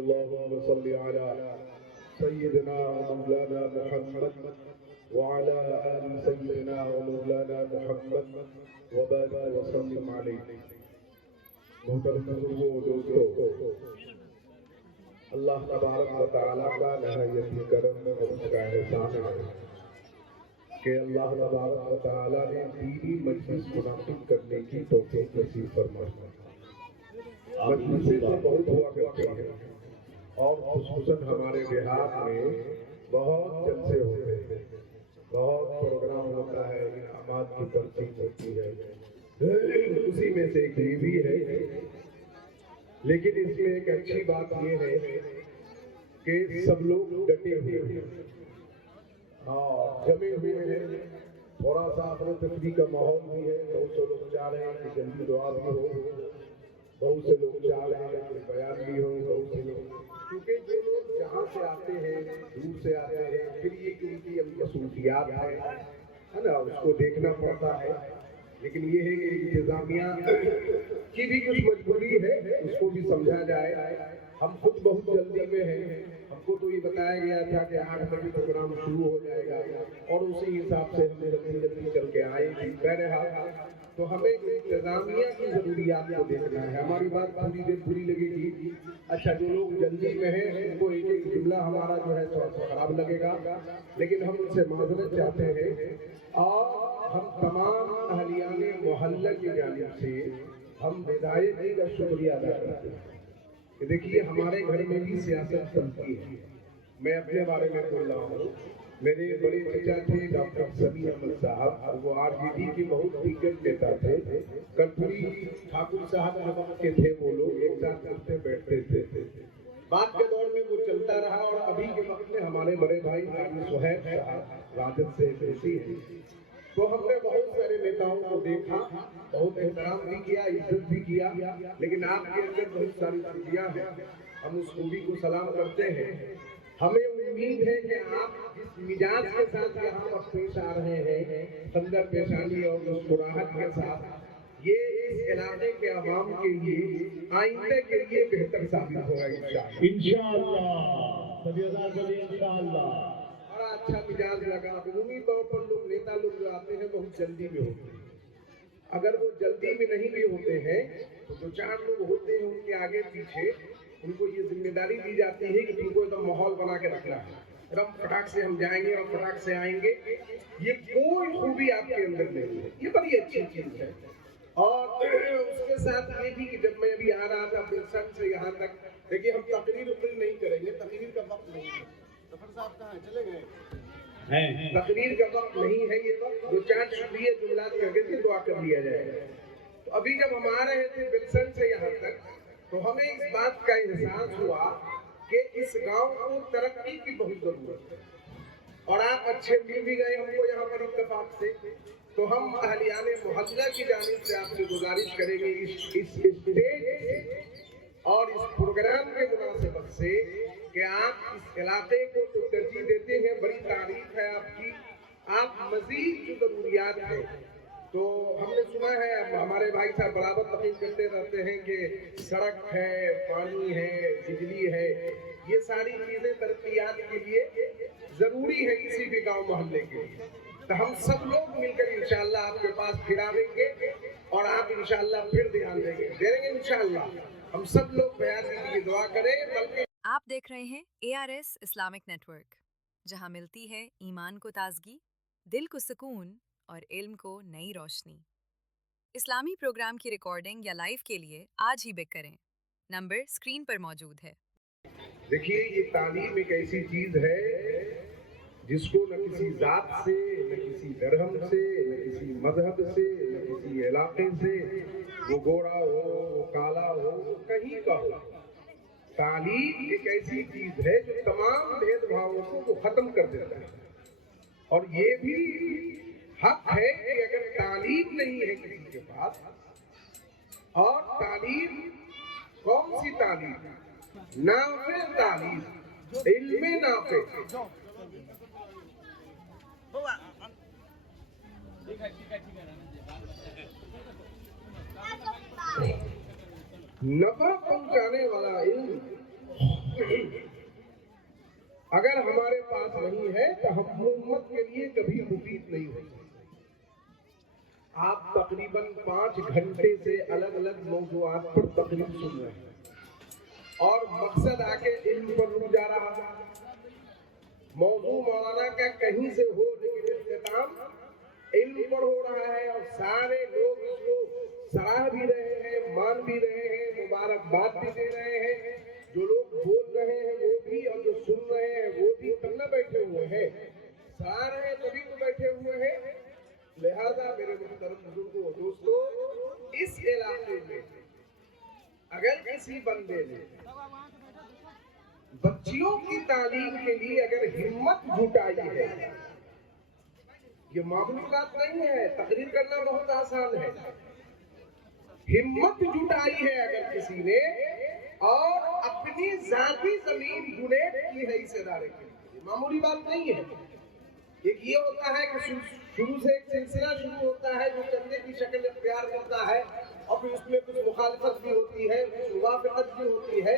اللهم صل على سيدنا ومولانا محمد وعلى آل سيدنا ومولانا محمد وبارك وسلم عليه. محترم بزرگوں دوستو، اللہ تبارک و تعالیٰ کا نہایت کرم اور اس کا احسان ہے کہ اللہ تبارک و تعالیٰ نے دینی مجلس منعقد کرنے کی توفیق نصیب فرمائی. مجلسیں تو بہت ہوا کرتی ہیں اور خصوصاً ہمارے دیہات میں بہت جلسے ہوتے ہیں، بہت پروگرام ہوتا ہے، انعامات کی تنظیم ہوتی ہے. اسی میں سے ایک یہ بھی ہے، لیکن اس میں ایک اچھی بات یہ ہے کہ سب لوگ ڈٹے ہوئے ہیں اور جمے ہوئے ہیں. تھوڑا سا اپنے تفریح کا ماحول بھی ہے. بہت سے لوگ چاہ رہے ہیں کہ جلدی دعا بھی ہو، بہت سے لوگ چاہ رہے ہیں کہ بیان بھی ہو. بہت سے لوگ کیونکہ جو لوگ جہاں سے آتے ہیں، دور سے آتے ہیں، پھر یہ کہ ان کی مصروفیات ہے نا، اس کو دیکھنا پڑتا ہے. لیکن یہ ہے کہ انتظامیہ کی بھی کچھ مجبوری ہے، اس کو بھی سمجھا جائے. ہم خود بہت جلدی میں ہیں. ہم کو تو یہ بتایا گیا تھا کہ 8 بجے پروگرام شروع ہو جائے گا اور اسی حساب سے ہم جلدی چل کے آئے گی. بہرحال تو ہمیں انتظامیہ کی ضروریات کو دیکھنا ہے. ہماری بات تھوڑی دیر بری لگے گی. اچھا، جو لوگ جلدی میں ہیں ان کو ایک ایک جملہ ہمارا جو ہے تھوڑا سا خراب لگے گا، لیکن ہم ان سے معذرت چاہتے ہیں. اور ہم تمام اہلیان محلہ کی جانب سے ہم ہدایت کا شکریہ ادا کرتے ہیں کہ دیکھیے ہمارے گھر میں بھی سیاست چلتی ہے. میں اپنے بارے میں بول رہا ہوں. میرے بڑے چچا تھے ڈاکٹر سمیع احمد صاحب، وہ RJD کے بہت دیگر نیتا تھے. کرپوری ٹھاکر صاحب کے وقت کے تھے، وہ لوگ ایک ساتھ اٹھتے بیٹھتے تھے. بعد کے دور میں وہ چلتا رہا اور ابھی کے وقت میں ہمارے بڑے بھائی قاضی صہیب صاحب راجد سے کرسی ہیں. تو ہم نے بہت سارے نیتاؤں کو دیکھا، بہت احترام بھی کیا، عزت بھی کیا، لیکن آپ کے اندر بہت ساری خوبیاں ہیں. ہم اس خوبی کو سلام کرتے ہیں. ہمیں امید ہے کہ آپ جس مزاج کے ساتھ یہاں پر پیش آ رہے ہیں، خندق پیشانی اور مسکراہٹ کے ساتھ، یہ اس علاقے کے عوام کے لیے آئندہ کے لیے بہتر ثابت ہوگا انشاءاللہ. انشاءاللہ بڑا اچھا مزاج لگا. عمومی طور پر لوگ نیتا لوگ جو آتے ہیں بہت جلدی میں ہوتے ہیں. اگر وہ جلدی میں نہیں بھی ہوتے ہیں تو دو چار لوگ ہوتے ہیں ان کے آگے پیچھے، ان کو یہ ذمہ داری دی جاتی ہے کہ تم کو ایک دم ماحول بنا کے رکھنا ہے. ایک دم پھٹاک سے ہم جائیں گے اور پھٹاک سے آئیں گے. یہ کوئی خوبی آپ کے اندر نہیں ہے. یہ بڑی اچھی چیز ہے. اور اس کے ساتھ یہ بھی کہ جب میں ابھی آ رہا تھا بلسن سے یہاں تک، دیکھیے ہم تقریر نہیں کریں گے، تقریر کا وقت نہیں ہے. ظفر صاحب کہاں ہیں؟ چلے گئے. تقریر کا وقت نہیں ہے یہ وقت. دو چار شکریہ جملات کر کے دعا کر لیا جائے گا. تو ابھی جب ہم آ رہے تھے بلسن سے یہاں تک تو ہمیں اس بات کا احساس ہوا کہ اس گاؤں کو ترقی کی بہت ضرورت ہے. اور آپ اچھے مل بھی گئے ہم کو یہاں پر اتفاق سے. تو ہم اہلیان محلہ کی جانب سے آپ سے گزارش کریں گے اس اسٹیج اور اس پروگرام کے مناسبت سے کہ آپ اس علاقے کو تو ترجیح دیتے ہیں، بڑی تعریف ہے آپ کی. آپ مزید جو ضروریات ہیں تو ہم نے سنا ہے، ہمارے بھائی صاحب برابر تقریر کرتے رہتے ہیں کہ سڑک ہے، پانی ہے، بجلی ہے. یہ ساری چیزیں ترقیات کے لیے ضروری ہے کسی بھی گاؤں محلے کے لیے. تو ہم سب لوگ مل کر انشاءاللہ آپ کے پاس پھر آئیں گے اور آپ انشاءاللہ پھر دھیان دیں گے انشاءاللہ. ہم سب لوگ بیان کی دعا کریں. بلکہ آپ دیکھ رہے ہیں ARS اسلامک نیٹ ورک، جہاں ملتی ہے ایمان کو تازگی، دل کو سکون اور علم کو نئی روشنی. اسلامی پروگرام کی ریکارڈنگ یا لائیو کے لیے آج ہی بک کریں. نمبر سکرین پر موجود ہے. دیکھیے یہ تعلیم ایک ایسی چیز ہے جس کو نہ کسی ذات سے، نہ کسی درہم سے، نہ کسی مذہب سے، نہ کسی علاقے سے، وہ گورا ہو، وہ کالا ہو، وہ کہیں کا ہو. تعلیم ایک ایسی چیز ہے جو تمام بھید بھاؤں کو وہ ختم کر دیتا ہے. اور یہ بھی حق ہے کہ اگر تعلیم نہیں ہے کسی کے پاس، اور تعلیم کون سی تعلیم؟ نافع تعلیم، علم نافع. نفع پہنچانے والا علم اگر ہمارے پاس نہیں ہے تو ہم امت کے لیے کبھی مفید نہیں ہو سکتے۔ آپ تقریباً 5 گھنٹے سے الگ الگ موضوعات پر تقریر سن رہے ہیں اور مقصد آگے علم پر رک جا رہا ہے۔ موضوع مولانا کا کہیں سے ہو لیکن اختتام علم پر ہو رہا ہے اور سارے لوگ اس کو سراہ بھی رہے ہیں، مان بھی رہے ہیں، مبارکباد بھی دے رہے ہیں۔ جو لوگ بول رہے ہیں وہ بھی اور جو سن رہے ہیں وہ بھی، تب نہ بیٹھے ہوئے ہیں، سراہ رہے ہیں تبھی تو بیٹھے ہوئے ہیں۔ لہذا میرے محترم بزرگوں اور دوستوں، اس علاقے میں اگر کسی بندے نے بچیوں کی تعلیم کے لیے اگر ہمت جٹائی ہے، یہ معمولی بات نہیں ہے، تقریر کرنا بہت آسان ہے، ہمت جٹائی ہے اگر کسی نے اور اپنی ذاتی زمین ڈونیٹ کی ہے اس ادارے کے لیے، معمولی بات نہیں ہے۔ ایک یہ ہوتا ہے کہ شروع سے ایک سلسلہ شروع ہوتا ہے جو چندے کی شکل اختیار کرتا ہے اور پھر اس میں کچھ مخالفت بھی ہوتی ہے، کچھ موافقت بھی ہوتی ہے،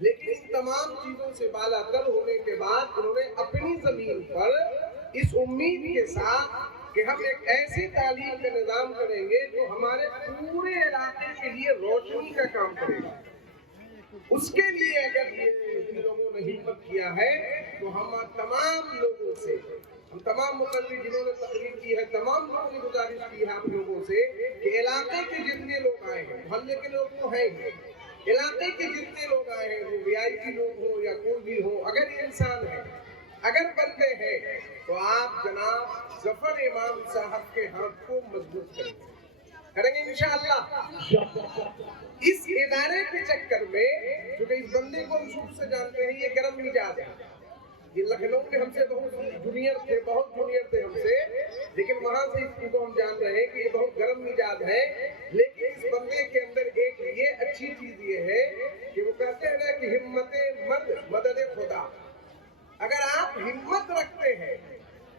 لیکن ان تمام چیزوں سے بالا تر ہونے کے بعد انہوں نے اپنی زمین پر اس امید کے ساتھ کہ ہم ایک ایسی تعلیم کا نظام کریں گے جو ہمارے پورے علاقے کے لیے روشنی کا کام کرے گا، اس کے لیے اگر یہ لوگوں نے ہمت کیا ہے تو ہم تمام لوگوں سے، ہم تمام مقرر جنہوں نے تقریر کی ہے، تمام لوگوں نے گزارش کی ہے آپ لوگوں سے کہ علاقے کے جتنے لوگ آئے ہیں، محلے کے لوگ تو ہیں ہی، علاقے کے جتنے لوگ آئے ہیں، وہ VIP لوگ ہوں یا کوئی بھی ہو، اگر یہ انسان ہے، اگر بندے ہیں، تو آپ جناب ظفر امام صاحب کے ہاتھ کو مضبوط کریں گے انشاءاللہ۔ اس ادارے کے چکر میں، کیونکہ اس بندے کو ہم شروع سے جانتے ہیں، یہ گرم مزاج ہے، یہ لکھنؤ میں ہم سے بہت جونیئر تھے ہم سے، لیکن وہاں سے اس کو ہم جان رہے ہیں کہ یہ بہت گرم مزاج ہے، لیکن اس بندے کے اندر ایک یہ اچھی چیز یہ ہے کہ وہ کہتے ہیں نا کہ ہمت مرد مدد خدا، اگر آپ ہمت رکھتے ہیں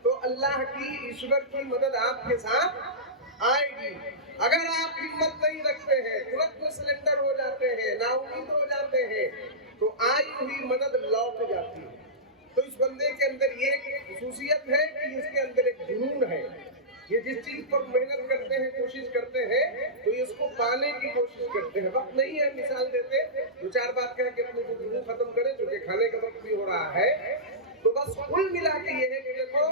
تو اللہ کی، ایشور کی مدد آپ کے ساتھ آئے گی۔ اگر آپ ہمت نہیں رکھتے ہیں، ترنت میں سلنڈر ہو جاتے ہیں، نا امید ہو جاتے ہیں، تو آئی ہوئی مدد لوٹ جاتی ہے۔ تو اس بندے کے اندر یہ خصوصیت ہے کہ اس کے اندر ایک جنون ہے، یہ جس چیز پر محنت کرتے ہیں، کوشش کرتے ہیں، تو یہ اس کو پانے کی کوشش کرتے ہیں۔ وقت نہیں ہے مثال دیتے، دو چار بات کہہ کے اپنے گفتگو ختم کریں چونکہ کھانے کا وقت بھی ہو رہا ہے۔ تو بس کل ملا کے یہ ہے کہ دیکھو،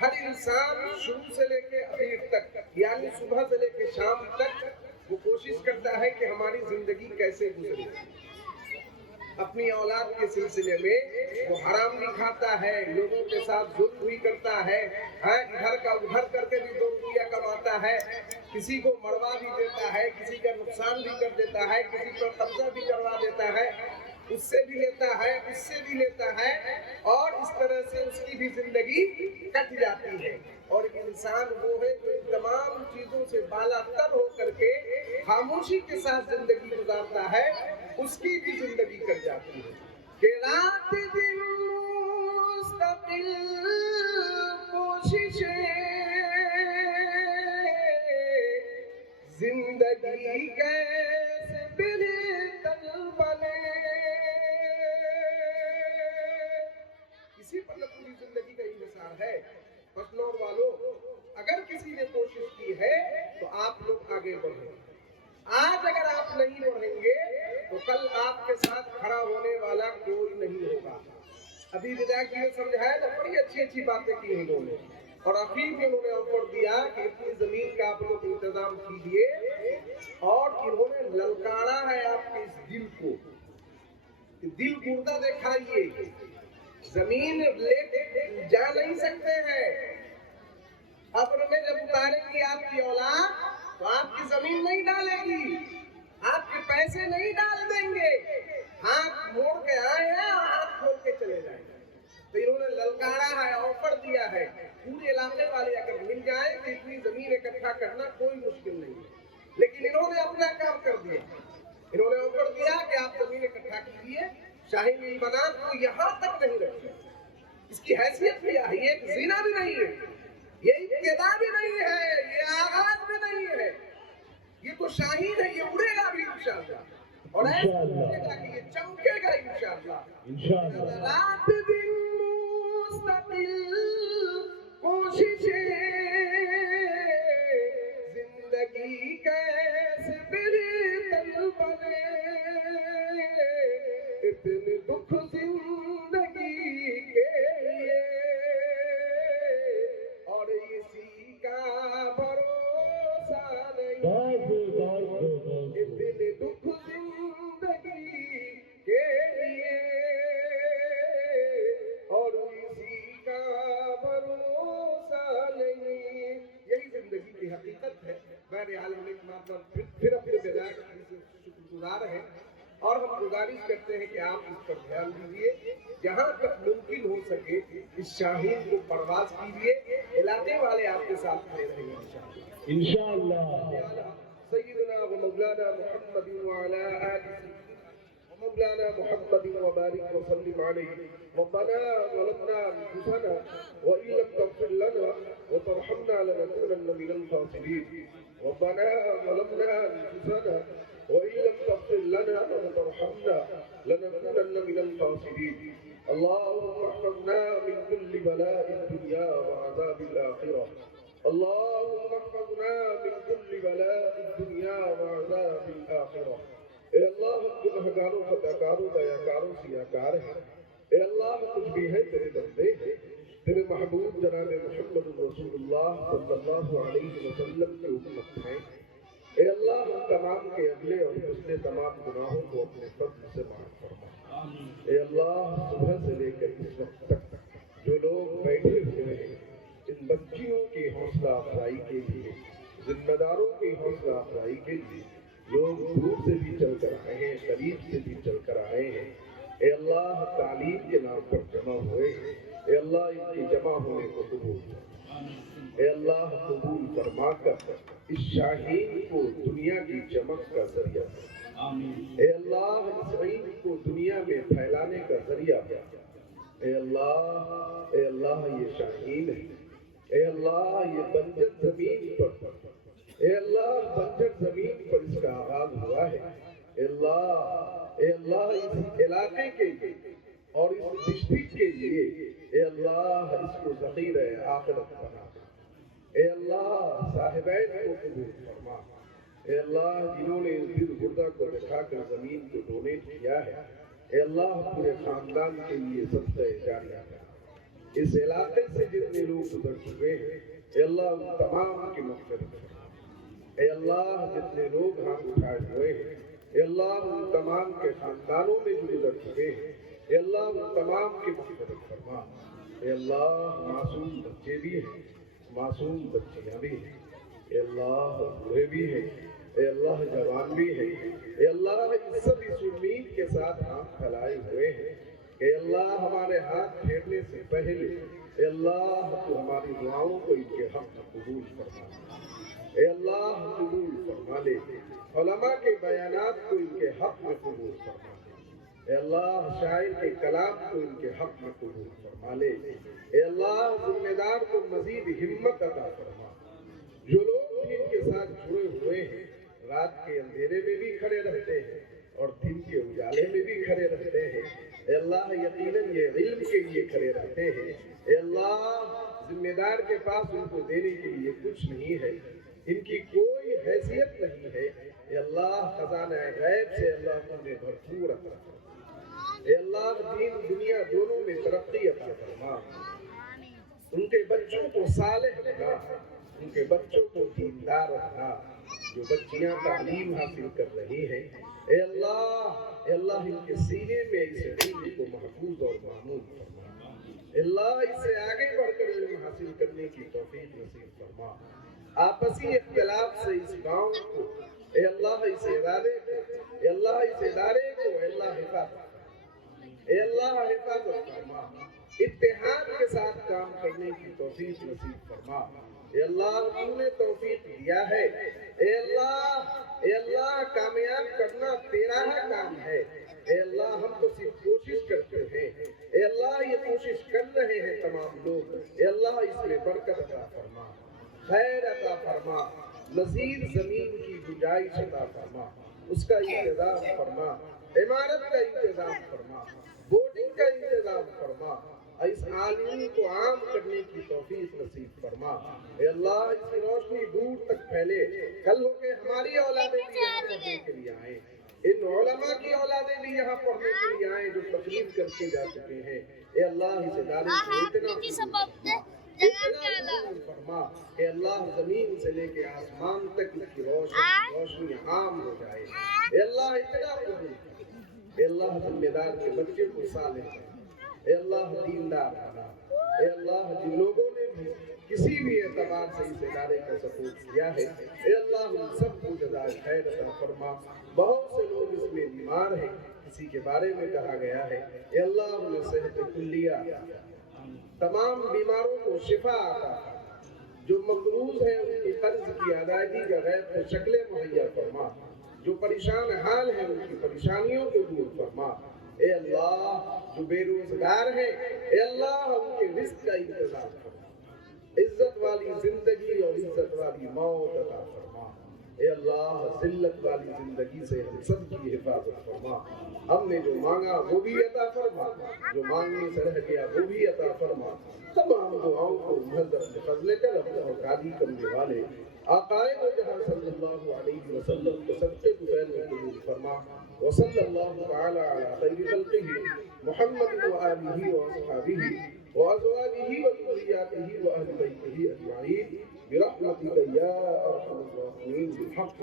ہر انسان شروع سے لے کے اخیر تک، یعنی صبح سے لے کے شام تک وہ کوشش کرتا ہے کہ ہماری زندگی کیسے گزرے۔ اپنی اولاد کے سلسلے میں وہ حرام بھی کھاتا ہے، لوگوں کے ساتھ ظلم بھی کرتا ہے، ادھر کا ادھر کر کے بھی 2 روپیہ کماتا ہے، کسی کو مروا بھی دیتا ہے، کسی کا نقصان بھی کر دیتا ہے، کسی پر قبضہ بھی کروا دیتا ہے، اس سے بھی لیتا ہے، اس سے بھی لیتا ہے، اور اس طرح سے اس کی بھی زندگی کٹ جاتی ہے۔ اور ایک انسان وہ ہے جو ان تمام چیزوں سے بالا تر ہو کر کے خاموشی کے ساتھ زندگی گزارتا ہے، اس کی بھی زندگی کٹ جاتی ہے۔ کہ رات دن مستقل کوششیں، زندگی کیسے بہتر بنے، اسی پر پوری زندگی کا انحصار ہے۔ پٹنور والوں، اگر کسی نے کوشش کی ہے تو آپ لوگ آگے بڑھیں۔ آج اگر آپ نہیں بڑھیں گے تو کل آپ کے ساتھ کھڑا ہونے والا کوئی نہیں ہوگا۔ ابھی ودایک جی نے سمجھایا تو بڑی اچھی اچھی باتیں کی انہوں نے، اور اخیر میں انہوں نے آفر دیا کہ اتنی زمین کا آپ لوگ انتظام کیجیے، اور انہوں نے للکارا ہے آپ کے اس دل کو، دل گردہ دکھائیے، زمین لے کے جا نہیں سکتے ہیں، قبر میں جب اتاریں گی آپ کی اولاد تو آپ کی زمین نہیں ڈالے گی، آپ کے پیسے نہیں ڈال دیں گے، ہاتھ موڑ کے آئے ہیں اور ہاتھ کھول کے چلے جائیں گے۔ تو انہوں نے للکارا ہے، آفر دیا ہے، پورے علاقے والے اگر مل جائیں تو اتنی زمین اکٹھا کرنا کوئی مشکل نہیں ہے، لیکن انہوں نے اپنا کام کر دیا، انہوں نے آفر دیا کہ آپ زمین اکٹھا کیجیے، شاہی میل بنا کو یہاں تک نہیں رکھے، اس کی حیثیت بھی ہے، یہ ایک زنا بھی نہیں ہے، یہ ابتدا بھی نہیں ہے، یہ آغاز بھی نہیں ہے، یہ تو شاہین ہے، یہ اڑے گا بھی انشاءاللہ، اور ایسا لگے گا کہ یہ چمکے گا انشاءاللہ۔ رات دن گزارش کرتے ہیں کہ آپ اس پر دھیان دیجیے، جہاں تک ممکن ہو سکے اس شاہین کو پرواز کیجیے، علاقے والے آپ کے ساتھ کھڑے رہیں گے انشاءاللہ۔ سیدنا و مولانا محمد وعلى آله ومولانا محمد وبارك وسلم عليه ربنا ظلمنا أنفسنا وإن لم تغفر لنا وترحمنا لنكونن من الخاسرين ربنا ظلمنا أنفسنا وإن لم تغفر لنا وترحمنا لنكونن من الخاسرين اللهم احفظنا من كل بلاء الدنيا وعذاب الآخرة اللهم احفظنا من كل بلاء الدنيا وعذاب الآخرة اے اللہ ہم گنہگاروں خطاکاروں دیاکاروں سیاکار ہیں، اے اللہ کچھ بھی ہے تیرے بندے ہیں، تیرے محبوب جناب محمد رسول اللہ صلی اللہ علیہ وسلم کی امت ہیں، اے اللہ ہم تمام کے اگلے اور پچھلے تمام گناہوں کو اپنے فضل سے معاف فرما۔ اے اللہ صبح سے لے کر اس وقت تک جو لوگ بیٹھے ہوئے ہیں، ان بچیوں کی حوصلہ افزائی کے لیے، ذمہ داروں کی حوصلہ افزائی کے لیے، لوگ دور سے بھی چل کر آئے ہیں، قریب سے بھی چل کر آئے ہیں، اے اللہ تعلیم کے نام پر جمع ہوئے ہیں، اے اللہ ان کی جمع ہونے کو قبول فرما، اے اللہ قبول فرما کر اس شاہین کو دنیا کی چمک کا ذریعہ بنا، اے اللہ اس علم کو دنیا میں پھیلانے کا ذریعہ بنا، اے اللہ یہ شاہین ہے، اے اللہ یہ بنجر زمین پر، اے اللہ بنجر زمین پر اس کا آغاز ہوا ہے، اے اللہ اس علاقے کے لیے اور اس ڈسٹرکٹ کے لیے اے اللہ اس کو ذخیرہ آخرت بنا دے، اے اللہ صاحبین کو قبول فرما، اے اللہ جنہوں نے اس دل گردہ کو دکھا کر زمین کو ڈونیٹ کیا ہے، اے اللہ پورے خاندان کے لیے صدقہ جاریہ ہے، اس علاقے سے جتنے لوگ گزر چکے ہیں اے اللہ ان تمام کی مغفرت فرما، اے اللہ جتنے لوگ ہاتھ اٹھائے ہوئے ہیں اے اللہ ان تمام کے خاندانوں میں جو گزر چکے ہیں اے اللہ ان تمام کی مغفرت فرما، اے اللہ معصوم بچے بھی ہیں، معصوم بچیاں بھی ہیں، اے اللہ بوڑھے بھی ہیں، اے اللہ جوان بھی ہیں، اے اللہ ان سب اس امید کے ساتھ ہاتھ پھیلائے ہوئے ہیں، اے اللہ ہمارے ہاتھ پھیرنے سے پہلے اے اللہ تو ہماری دعاؤں کو ان کے حق میں قبول فرما، اے اللہ قبول فرما لے، علماء کے بیانات کو ان کے حق میں قبول فرما لے، اے اللہ شاعر کے کلام کو ان کے حق میں قبول فرما لے، اے اللہ ذمہ دار کو مزید ہمت عطا فرما، جو لوگ بھی ان کے ساتھ جڑے ہوئے ہیں رات کے اندھیرے میں بھی کھڑے رہتے ہیں اور دن کے اجالے میں بھی کھڑے رہتے ہیں، اے اللہ یقیناً یہ علم کے لیے کھڑے رہتے ہیں، اے اللہ ذمہ دار کے پاس ان کو دینے کے لیے کچھ نہیں ہے، ان کی کوئی حیثیت نہیں ہے، اے اللہ خزانہ غیب سے اللہ تم نے بھرپور عطا فرما، اے اللہ دین دنیا دونوں میں ترقی عطا فرما، ان کے بچوں کو صالح بنا، ان کے بچوں کو دیندار بنا، جو بچیاں تعلیم حاصل کر رہی ہیں اے اللہ ان کے سینے میں اس علم کو محفوظ اور معمول فرما، اے اللہ اس سے آگے بڑھ کر علم حاصل کرنے کی توفیق نصیب فرما، آپسی اختلاف سے اس گاؤں کو اے اللہ اس ادارے کو اے اللہ حفاظت فرما، اے اللہ حفاظت فرما، اتحاد کے ساتھ کام کرنے کی توفیق نصیب فرما، اے اللہ تو نے توفیق دیا ہے، اے اللہ کامیاب کرنا تیرا کام ہے، اے اللہ ہم تو صرف کوشش کرتے ہیں، اے اللہ یہ کوشش کر رہے ہیں تمام لوگ، اے اللہ اس میں برکت عطا فرما، خیر عطا فرما، مزید زمین کی گنجائش عطا فرما، اس کا انتظام فرما، عمارت کا انتظام فرما، بورڈنگ کا انتظام فرما، اس عالمی کو عام کرنے کی توفیق نصیب فرما، اے اللہ اس کی روشنی دور تک پھیلے، کل ہو کے ہماری اولادیں بھی یہاں پڑھنے کے لیے آئیں، ان علماء کی اولادیں بھی یہاں پڑھنے کے لیے آئیں جو تقریر کر کے جا چکے ہیں، اے اللہ اس ادارے کو اتنا فرما، اے اللہ زمین سے لے کے آسمان تک اس کی روشنی عام ہو جائے، اے اللہ اتنا قبول کر، اے اللہ ذمہ دار کے بچے کو صالح بنا، اے اللہ دیندار بنا، اے اللہ جن لوگوں نے بھی کسی بھی اعتبار سے اس ادارے کا سپورٹ کیا ہے اے اللہ ان سب کو جزائے خیر عطا فرما، بہت سے لوگ اس میں بیمار ہیں، کسی کے بارے میں کہا گیا ہے اے اللہ انہیں صحت کلیہ، تمام بیماروں کو شفا عطا فرما، جو مقروض ہیں ان کی قرض کی ادائیگی کا غیر شکلیں مہیا فرما، جو پریشان حال ہیں ان کی پریشانیوں کو دور فرما، اے اللہ جو بے روزگار ہیں اے اللہ ان کے رزق کا انتظام فرما، عزت والی زندگی اور عزت والی موت عطا فرما، اے اللہ ذلت والی زندگی سے ہم سب کی حفاظت فرما، ہم نے جو مانگا وہ بھی عطا فرما، جو مانگنے سے رہ گیا وہ بھی عطا فرما، تمام دعاؤں کو محض اپنے فضل کرم اور قاضی کرنے والے آقائے و جہاں صلی اللہ علیہ وسلم کو صدقے طفیل میں قبول فرما، وصلی اللہ تعالی علی خیر خلقہ محمد و آلہ و اصحابہ و ازواجہ و ذریاتہ و اہل بیتہ اجمعین برحمتک یا ارحم الراحمین بالحق